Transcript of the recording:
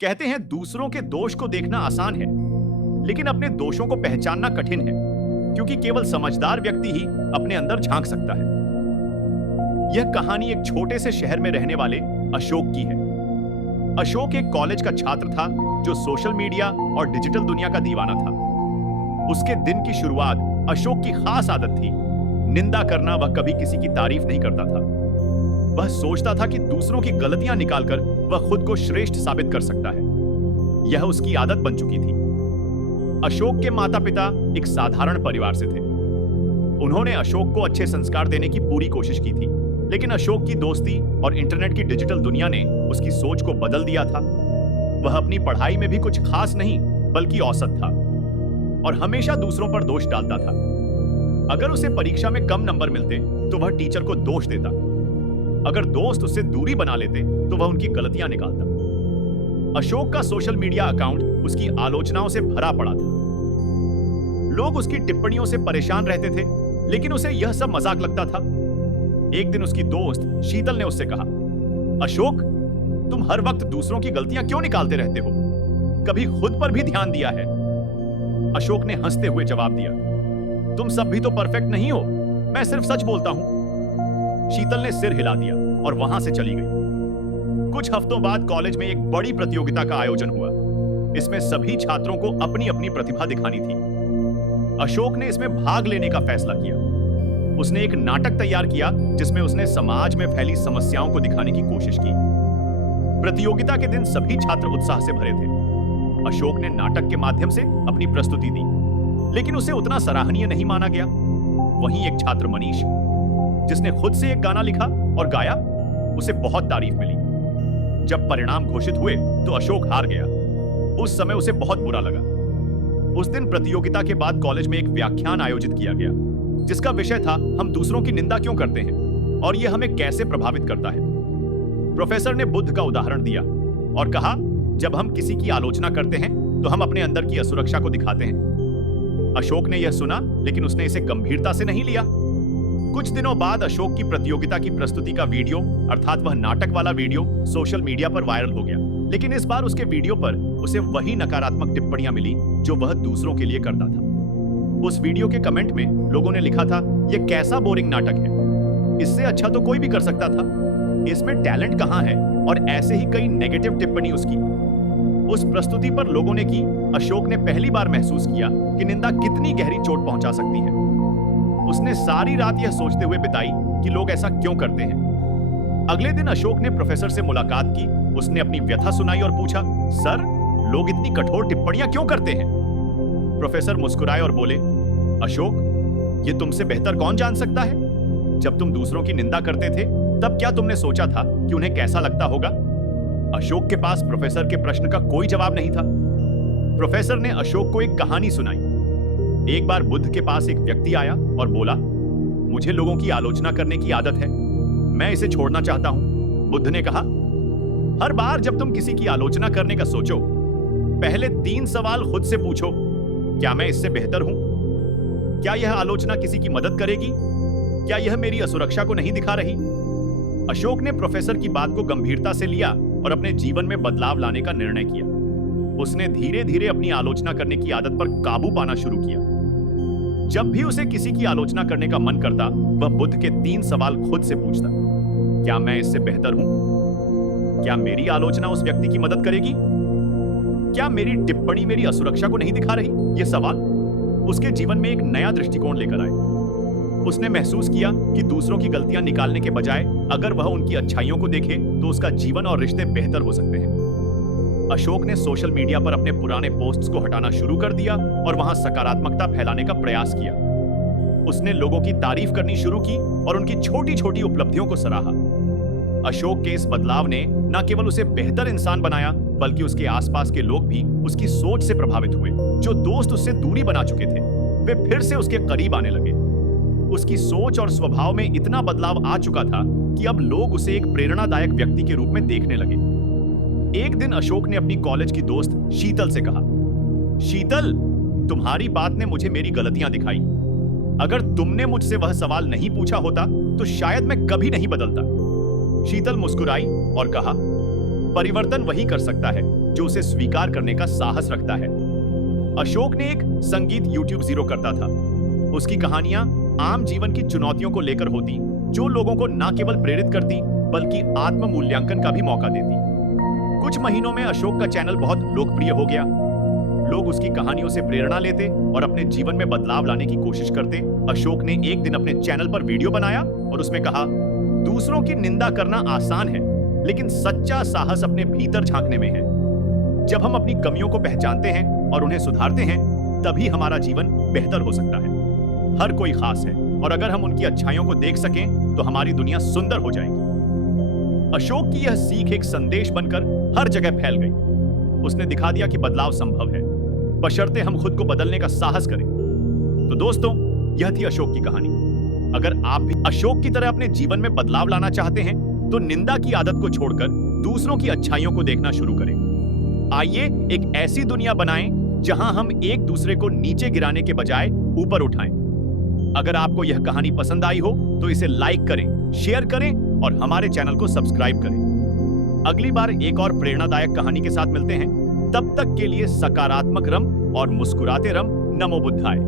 कहते हैं दूसरों के दोष को देखना आसान है, लेकिन अपने दोषों को पहचानना कठिन है, क्योंकि केवल समझदार व्यक्ति ही अपने अंदर झांक सकता है। यह कहानी एक छोटे से शहर में रहने वाले अशोक की है। अशोक एक कॉलेज का छात्र था जो सोशल मीडिया और डिजिटल दुनिया का दीवाना था। उसके दिन की शुरुआत अशोक की खास आदत थी, निंदा करना। वह कभी किसी की तारीफ नहीं करता था। वह सोचता था कि दूसरों की गलतियां निकालकर वह खुद को श्रेष्ठ साबित कर सकता है। यह उसकी आदत बन चुकी थी। अशोक के माता पिता एक साधारण परिवार से थे। उन्होंने अशोक को अच्छे संस्कार देने की पूरी कोशिश की थी, लेकिन अशोक की दोस्ती और इंटरनेट की डिजिटल दुनिया ने उसकी सोच को बदल दिया था। वह अपनी पढ़ाई में भी कुछ खास नहीं बल्कि औसत था और हमेशा दूसरों पर दोष डालता था। अगर उसे परीक्षा में कम नंबर मिलते तो वह टीचर को दोष देता। अगर दोस्त उससे दूरी बना लेते तो वह उनकी गलतियां निकालता। अशोक का सोशल मीडिया अकाउंट उसकी आलोचनाओं से भरा पड़ा था। लोग उसकी टिप्पणियों से परेशान रहते थे, लेकिन उसे यह सब मजाक लगता था। एक दिन उसकी दोस्त शीतल ने उससे कहा, अशोक, तुम हर वक्त दूसरों की गलतियां क्यों निकालते रहते हो? कभी खुद पर भी ध्यान दिया है? अशोक ने हंसते हुए जवाब दिया, तुम सब भी तो परफेक्ट नहीं हो, मैं सिर्फ सच बोलता हूं। शीतल ने सिर हिला दिया और वहां से चली गई। कुछ हफ्तों बाद कॉलेज में एक बड़ी प्रतियोगिता का आयोजन हुआ। इसमें सभी छात्रों को अपनी अपनी प्रतिभा दिखानी थी। अशोक ने इसमें भाग लेने का फैसला किया। उसने एक नाटक तैयार किया जिसमें उसने समाज में फैली समस्याओं को दिखाने की कोशिश की। प्रतियोगिता के दिन सभी छात्र उत्साह से भरे थे। अशोक ने नाटक के माध्यम से अपनी प्रस्तुति दी, लेकिन उसे उतना सराहनीय नहीं माना गया। वहीं एक छात्र मनीष, जिसने खुद से एक गाना लिखा और गाया, उसे बहुत तारीफ मिली। जब परिणाम घोषित हुए तो अशोक हार गया। उस समय उसे बहुत बुरा लगा। उस दिन प्रतियोगिता के बाद कॉलेज में एक व्याख्यान आयोजित किया गया, जिसका विषय था हम दूसरों की निंदा क्यों करते हैं और यह हमें कैसे प्रभावित करता है। प्रोफेसर ने बुद्ध का उदाहरण दिया और कहा, जब हम किसी की आलोचना करते हैं तो हम अपने अंदर की असुरक्षा को दिखाते हैं। अशोक ने यह सुना, लेकिन उसने इसे गंभीरता से नहीं लिया। कुछ दिनों बाद अशोक की प्रतियोगिता की प्रस्तुति का वीडियो, अर्थात वह नाटक वाला वीडियो, सोशल मीडिया पर वायरल हो गया। लेकिन इस बार उसके वीडियो पर उसे वही नकारात्मक टिप्पणियां मिली जो वह दूसरों के लिए करता था। उस वीडियो के कमेंट में लोगों ने लिखा था, यह कैसा बोरिंग नाटक है, इससे अच्छा तो कोई भी कर सकता था, इसमें टैलेंट कहां है, और ऐसे ही कई नेगेटिव टिप्पणी उसकी। उस प्रस्तुति पर लोगों ने की। अशोक ने पहली बार महसूस किया कि निंदा कितनी गहरी चोट पहुंचा सकती है। उसने सारी रात यह सोचते हुए बिताई कि लोग ऐसा क्यों करते हैं। अगले दिन अशोक ने प्रोफेसर से मुलाकात की। उसने अपनी व्यथा सुनाई और पूछा, सर, लोग इतनी कठोर टिप्पणियां क्यों करते हैं? प्रोफेसर मुस्कुराए और बोले, अशोक, ये तुमसे बेहतर कौन जान सकता है? जब तुम दूसरों की निंदा करते थे तब क्या तुमने सोचा था कि उन्हें कैसा लगता होगा? अशोक के पास प्रोफेसर के प्रश्न का कोई जवाब नहीं था। प्रोफेसर ने अशोक को एक कहानी सुनाई। एक बार बुद्ध के पास एक व्यक्ति आया और बोला, मुझे लोगों की आलोचना करने की आदत है, मैं इसे छोड़ना चाहता हूं। बुद्ध ने कहा, हर बार जब तुम किसी की आलोचना करने का सोचो, पहले 3 सवाल खुद से पूछो। क्या मैं इससे बेहतर हूं? क्या यह आलोचना किसी की मदद करेगी? क्या यह मेरी असुरक्षा को नहीं दिखा रही? अशोक ने प्रोफेसर की बात को गंभीरता से लिया और अपने जीवन में बदलाव लाने का निर्णय किया। उसने धीरे धीरे अपनी आलोचना करने की आदत पर काबू पाना शुरू किया। जब भी उसे किसी की आलोचना करने का मन करता, वह बुद्ध के 3 सवाल खुद से पूछता। क्या मैं इससे बेहतर हूं? क्या मेरी आलोचना उस व्यक्ति की मदद करेगी? क्या मेरी टिप्पणी मेरी असुरक्षा को नहीं दिखा रही? ये सवाल उसके जीवन में एक नया दृष्टिकोण लेकर आए। उसने महसूस किया कि दूसरों की गलतियां निकालने के बजाय अगर वह उनकी अच्छाइयों को देखे तो उसका जीवन और रिश्ते बेहतर हो सकते हैं। अशोक ने सोशल मीडिया पर अपने पुराने पोस्ट्स को हटाना शुरू कर दिया और वहां सकारात्मकता फैलाने का प्रयास किया। उसने लोगों की तारीफ करनी शुरू की और उनकी छोटी छोटी उपलब्धियों को सराहा। अशोक के इस बदलाव ने न केवल उसे बेहतर इंसान बनाया, बल्कि उसके आसपास के लोग भी उसकी सोच से प्रभावित हुए। जो दोस्त उससे दूरी बना चुके थे, वे फिर से उसके करीब आने लगे। उसकी सोच और स्वभाव में इतना बदलाव आ चुका था कि अब लोग उसे एक प्रेरणादायक व्यक्ति के रूप में देखने लगे। एक दिन अशोक ने अपनी कॉलेज की दोस्त शीतल से कहा, शीतल, तुम्हारी बात ने मुझे मेरी गलतियां दिखाई। अगर तुमने मुझसे वह सवाल नहीं पूछा होता तो शायद मैं कभी नहीं बदलता। शीतल मुस्कुराई और कहा, परिवर्तन वही कर सकता है जो उसे स्वीकार करने का साहस रखता है। अशोक ने एक संगीत YouTube ज़ीरो करता था। उसकी कहानियां आम जीवन की चुनौतियों को लेकर होती, जो लोगों को न केवल प्रेरित करती बल्कि आत्म मूल्यांकन का भी मौका देती। कुछ महीनों में अशोक का चैनल बहुत लोकप्रिय हो गया। लोग उसकी कहानियों से प्रेरणा लेते और अपने जीवन में बदलाव लाने की कोशिश करते। अशोक ने एक दिन अपने चैनल पर वीडियो बनाया और उसमें कहा, दूसरों की निंदा करना आसान है, लेकिन सच्चा साहस अपने भीतर झांकने में है। जब हम अपनी कमियों को पहचानते हैं और उन्हें सुधारते हैं, तभी हमारा जीवन बेहतर हो सकता है। हर कोई खास है और अगर हम उनकी अच्छाइयों को देख सकें तो हमारी दुनिया सुंदर हो जाएगी। अशोक की यह सीख एक संदेश बनकर हर जगह फैल गई। उसने दिखा दिया कि बदलाव संभव है, बशर्ते हम खुद को बदलने का साहस करें। तो दोस्तों, यह थी अशोक की कहानी। अगर आप भी अशोक की तरह अपने जीवन में बदलाव लाना चाहते हैं, तो निंदा की आदत को छोड़कर दूसरों की अच्छाइयों को देखना शुरू करें। आइए एक ऐसी दुनिया बनाएं जहां हम एक दूसरे को नीचे गिराने के बजाय ऊपर उठाएं। अगर आपको यह कहानी पसंद आई हो तो इसे लाइक करें, शेयर करें और हमारे चैनल को सब्सक्राइब करें। अगली बार एक और प्रेरणादायक कहानी के साथ मिलते हैं। तब तक के लिए सकारात्मक रम और मुस्कुराते रम। नमो बुद्धाय।